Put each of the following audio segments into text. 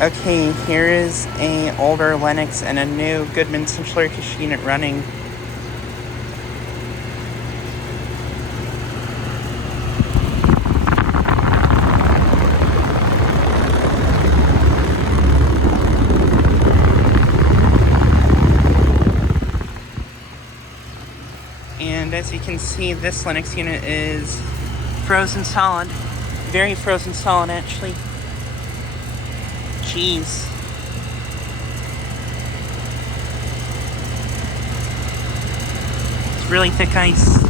Okay, here is a older Lennox and a new Goodman central air conditioning unit running. And as you can see, this Lennox unit is frozen solid. Very frozen solid, actually. Jeez. It's really thick ice.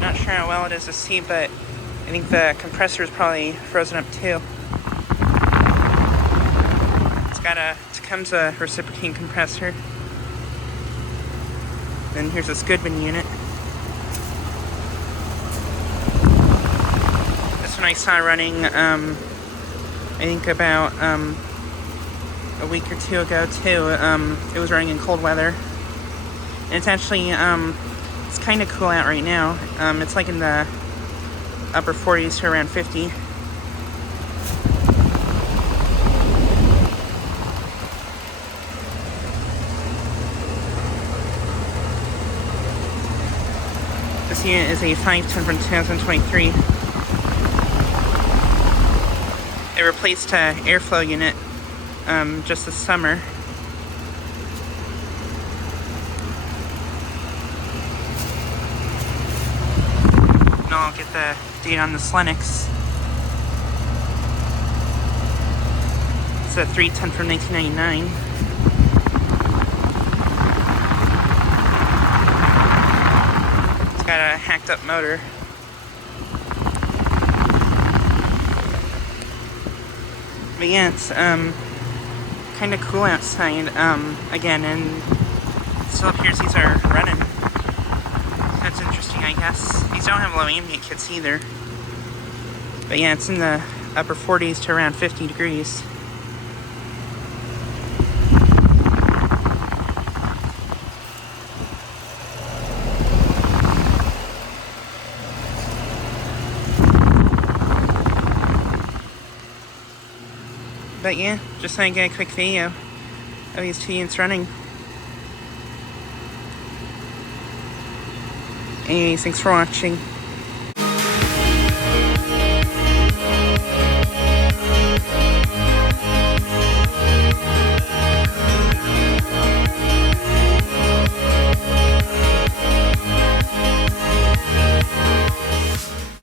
Not sure how well it is to see, but I think the compressor is probably frozen up too. It comes a reciprocating compressor. Then here's this Goodman unit. This one I saw running, I think about a week or two ago too. It was running in cold weather. And it's actually, it's kind of cool out right now. It's like in the upper 40s to around 50. This unit is a 510 from 2023. It replaced an airflow unit just this summer. And I'll get the date on this Lennox. It's a 310 from 1999. Got a hacked up motor. But yeah, it's kind of cool outside again, and still appears these are running. That's interesting, I guess. These don't have low ambient kits either. But yeah, it's in the upper 40s to around 50 degrees. But yeah, just thought I'd get a quick video of these two units running. Anyways, thanks for watching.